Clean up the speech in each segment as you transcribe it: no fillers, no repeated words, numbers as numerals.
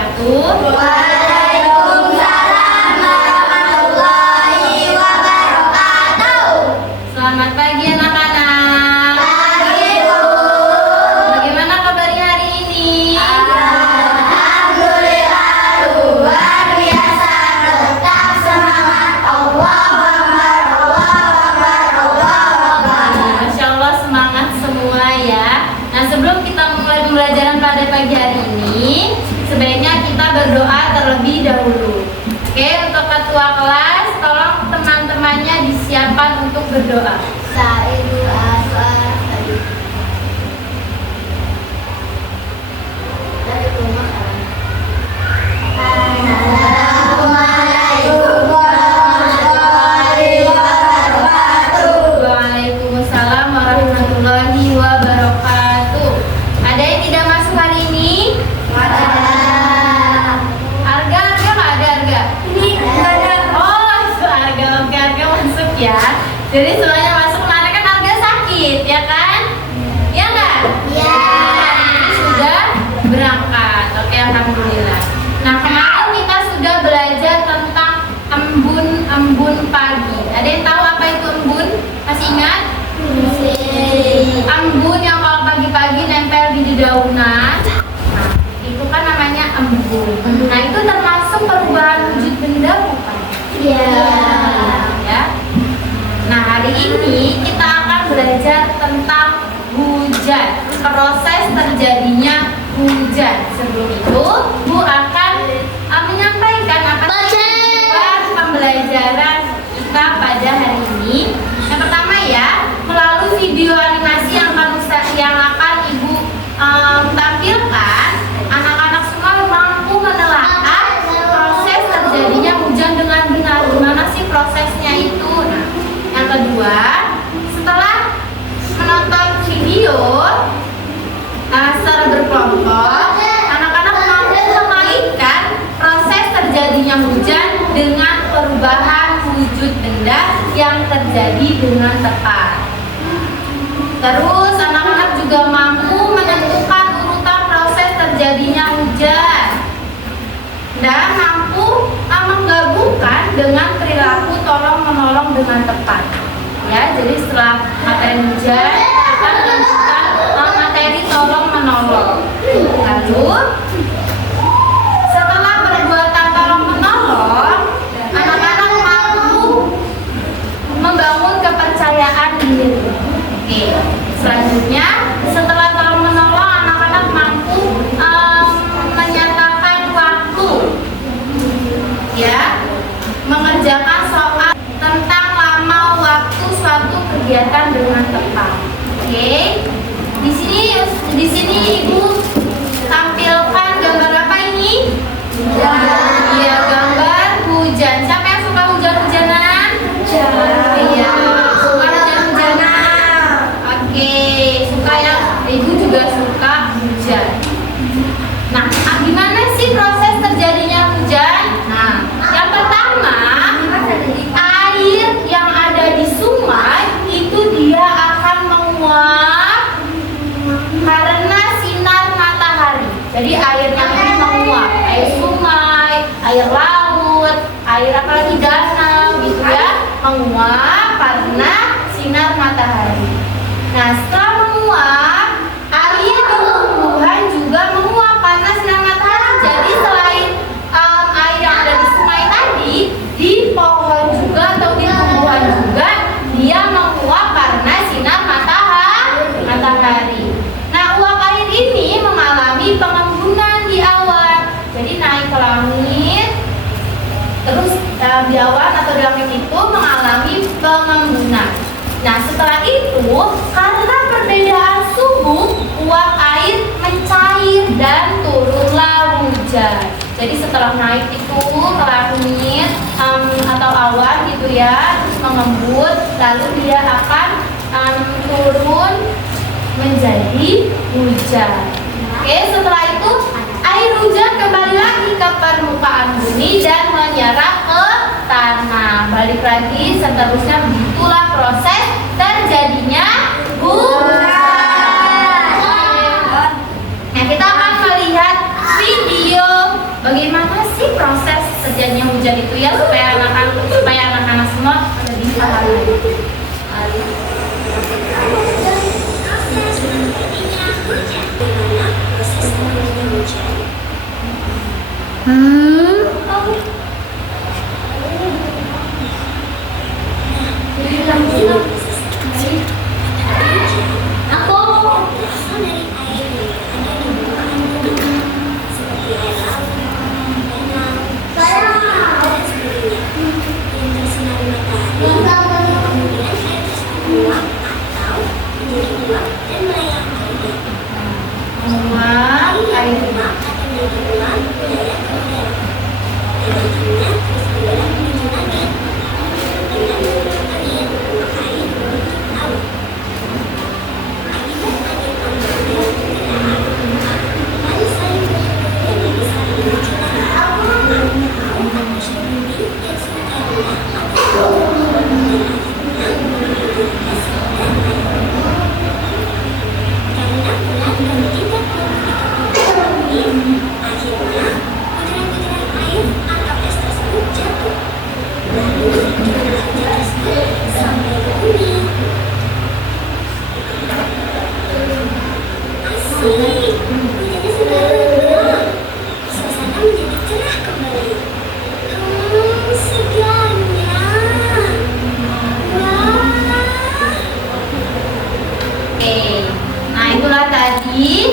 wabarakatuh. Waalaikumsalam warahmatullahi wabarakatuh. Selamat pagi anak-anak. Pagi, Bu. Bagaimana kabarnya hari ini? Alhamdulillah luar biasa. Tetap semangat. Allahu Akbar, Allahu Akbar, Allahu Akbar. Masya Allah, semangat semua ya. Nah, sebelum kita mulai pembelajaran pada pagi hari ini, sebaiknya kita berdoa terlebih dahulu. Oke, untuk ketua kelas, tolong teman-temannya disiapkan untuk berdoa. Sa'idu asal tadi. Assalamualaikum warahmatullahi wabarakatuh. Waalaikumsalam warahmatullahi wabarakatuh. Ada yang tidak masuk hari ini? Arga nggak ada Arga? Ini nggak ada. Oh, itu Arga. Oke, Arga masuk ya. Jadi semuanya masuk. Kemarin kan Arga sakit, ya kan? Ya nggak? Ya. Ini sudah berangkat. Oke, alhamdulillah. Nah, kemarin kita sudah belajar tentang embun pagi. Ada yang tahu apa itu embun? Masih ingat? Embun yang kalau pagi-pagi nempel di dedaunan. Nah, itu kan namanya embun. Nah, itu termasuk perubahan wujud benda bukan? Iya. Ya. Nah, hari ini kita akan belajar tentang hujan, proses terjadinya hujan. Sebelum itu, Bu akan menyampaikan apa tujuan pembelajaran kita pada hari ini. Yang pertama ya, melalui video animasi yang akan Ibu tampilkan, anak-anak semua mampu menelaah proses terjadinya hujan dengan benar. Gimana sih prosesnya itu? Nah, yang kedua, setelah menonton video secara berkelompok, anak-anak mampu memainkan proses terjadinya hujan dengan perubahan wujud benda yang terjadi dengan tepat. Terus anak-anak juga mampu menentukan urutan proses terjadinya hujan dan mampu menggabungkan dengan perilaku tolong-menolong dengan tepat. Ya, jadi setelah materi hujan akan menentukan materi tolong-menolong. Lalu setelah perbuatan tolong-menolong, anak-anak mampu membangun kepercayaan diri. Oke, selanjutnya setelah tolong-menolong, anak-anak mampu menyatakan waktu, ya, mengerjakan soal tentang lama waktu suatu kegiatan dengan tepat. Oke, di sini Ibu tampilkan gambar apa ini? Iya, gambar hujan. Siapa yang suka hujan-hujanan? Iya, suka hujan-hujanan. Oke, suka ya. Ibu juga suka hujan. Nah, gimana sih proses terjadinya hujan? Nah, yang pertama, air yang ada di sungai itu dia akan menguap karena sinar matahari. Jadi airnya ini menguap, air sungai, air laut, air apalagi danau gitu ya, menguap karena sinar matahari. Nah, setelah menguap, air tumbuhan juga menguap karena sinar matahari. Jadi selain air yang ada di sungai tadi, di pohon juga atau di tumbuhan juga dia menguap karena sinar matahari. Nah, uap air ini mengalami pengembunan di awan. Jadi naik ke langit, terus di awan atau di langit itu mengalami pengembunan. Nah, setelah itu karena perbedaan suhu, uap air mencair dan turunlah hujan. Jadi setelah naik itu ke langit atau awan gitu ya, terus mengembun, lalu dia akan turun menjadi hujan. Oke, setelah itu air hujan kembali lagi ke permukaan bumi dan menyerap ke tanah. Balik lagi, seterusnya begitulah proses terjadinya hujan. Nah, kita akan melihat video hujan itu ya, supaya anak-anak semua lebih paham lagi.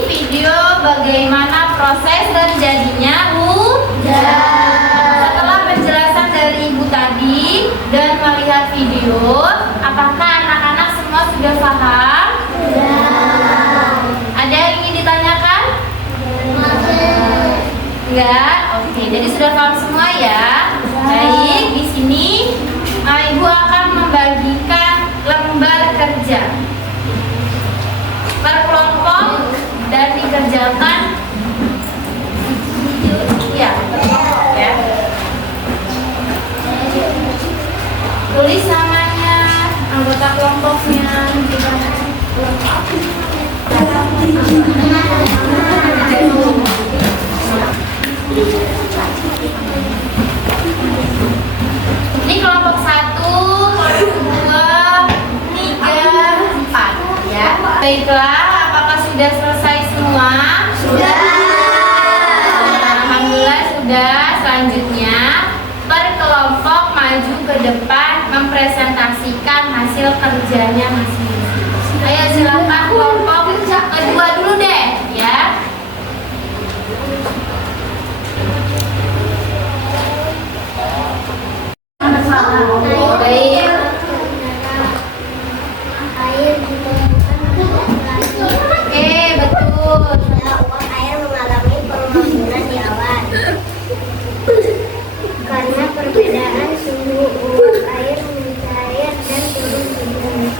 Video bagaimana proses terjadinya hujan. Setelah penjelasan dari Ibu tadi dan melihat video, apakah anak-anak semua sudah paham? Ada yang ingin ditanyakan? Enggak? Oke, jadi sudah paham semua ya. Baik, di sini Ibu akan membagikan lembar kerja per kelompok dan dikerjakan ya, ya. Tulis namanya, anggota kelompoknya, ini kelompok 1, kelompok 2, 3, 4 ya. Baiklah, apakah sudah selesai semua? Sudah. Alhamdulillah sudah. Selanjutnya per kelompok maju ke depan mempresentasikan hasil kerjanya masing-masing. Ayo silakan kelompok kedua dulu deh ya. Baik. Oke, betul. Uap air mengalami permainan di awan. Karena perbedaan suhu uap air mencair dan turun hujan.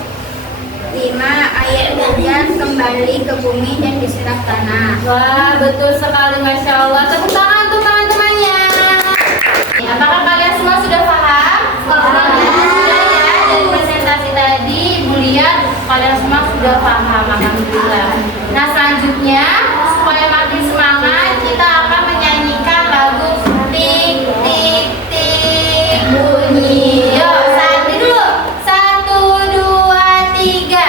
5. Air hujan kembali ke bumi dan diserap tanah. Wah, betul sekali, Masya Allah. Tepuk tangan untuk teman-temannya. Apakah kalian semua sudah paham? Sudah ya. Dari presentasi tadi, Ibu lihat kalian semua sudah paham. Alhamdulillah. Nah, selanjutnya supaya makin semangat, kita akan menyanyikan lagu Tik Tik Tik bunyi. Yuk, satu dulu. 1, 2, 3.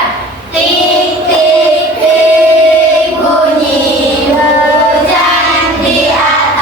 Tik Tik Tik bunyi hujan di atas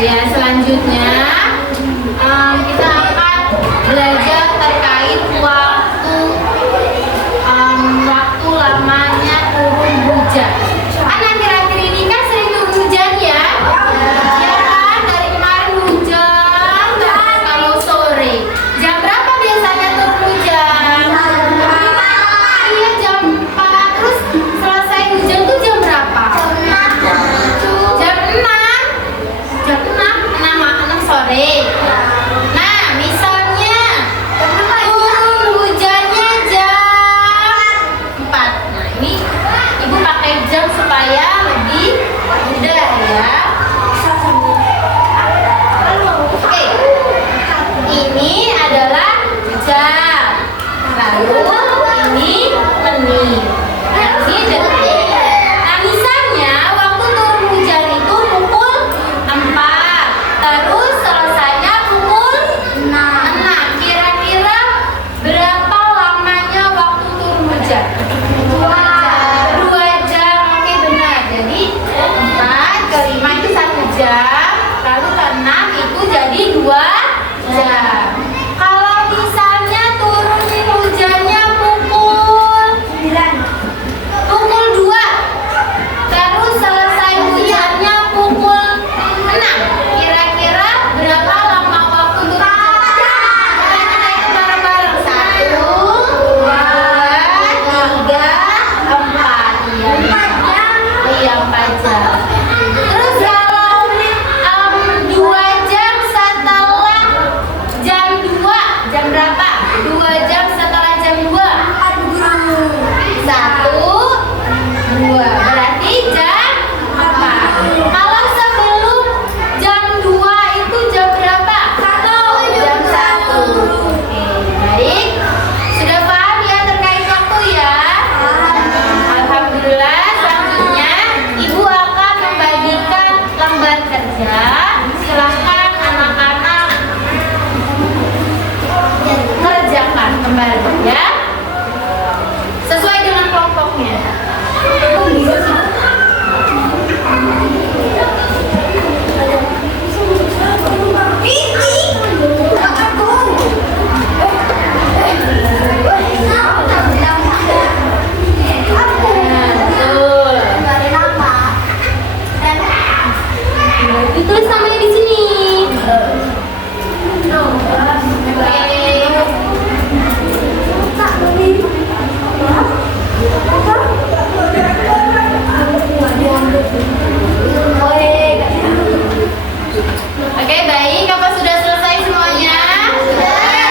Ya, selanjutnya kita akan belajar terkait waktu lamanya turun hujan. Kan akhir-akhir ini kan sering turun hujan ya. Ya kan, dari kemarin hujan, terus kalau sore. Jam berapa biasanya turun hujan? Iya, jam 4. Terus selesai hujan tuh jam berapa? Jam 6. Jam 6 sore. Nah, misalnya turun hujannya jam 4. Nah, ini Ibu pakai jam supaya lebih mudah ya. Oke. Ini adalah jam. Lalu ini menit. Yang ini detik. Nah, misalnya waktu turun hujan itu pukul 4. Terus selesainya pukul 6. Kira-kira berapa lamanya waktu turun hujan? 2 jam. Oke, benar. Jadi 4 ke 5 itu 1 jam. Lalu ke 6 itu jadi 2 jam. Kalau misalnya turun hujannya pukul 2. Terus selesai hujannya pukul 6. Kira-kira berapa lama waktu turun hujan? Kita hitung bareng-bareng. 1, 2, 3, 4. Iya, 4 jam. Terus kalau 2 jam setelah jam 2, jam berapa? 2 jam setelah jam 2. 1, 2. Berarti jam 4. Kalau sebelum jam 2 itu jam berapa? Jam 1. Oke, baik. Sudah paham ya terkait waktu ya? Alhamdulillah. Selanjutnya Ibu akan membagikan lembar kerja. Silahkan anak-anak kerjakan kembali ya, sesuai dengan kelompoknya. Betul. Ditulis namanya di sini. Oke, baik. Apa sudah selesai semuanya? Sudah.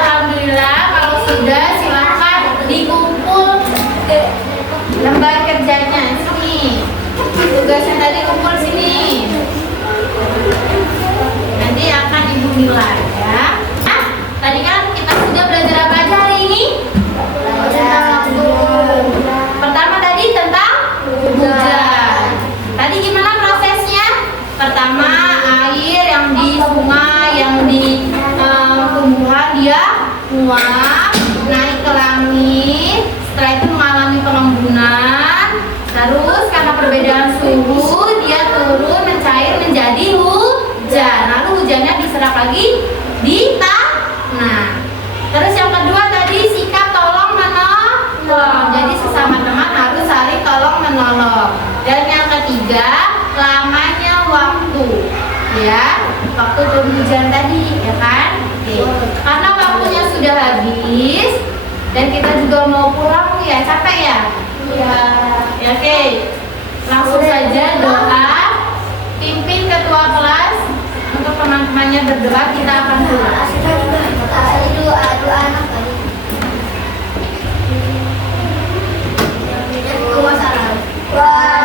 Alhamdulillah. Kalau sudah, silakan dikumpul lembar kerjanya sini. Tugasnya tadi kumpul sini. Nanti akan Ibu nilai ya. Nah, tadi kan kita sudah belajar apa aja hari ini? Pertama tadi tentang hujan. Tadi gimana prosesnya? Pertama air yang di sungai, yang di tumbuhan dia uap naik ke langit. Setelah itu mengalami pengembunan. Terus karena perbedaan suhu dia turun mencair menjadi hujan. Lalu hujannya diserap lagi di tanah. Terus yang kedua tadi sikap tolong menolong. Jadi sesama teman harus saling tolong menolong. Dan yang ketiga lamanya waktu. Ya, waktu turun hujan tadi, ya kan? Oke. Karena waktunya sudah habis dan kita juga mau pulang ya, capek ya? Iya. Ya, oke. Langsung saja doa. Pimpin ketua kelas untuk teman-temannya berdoa, kita akan pulang. Doa anak tadi. Waalaikumsalam.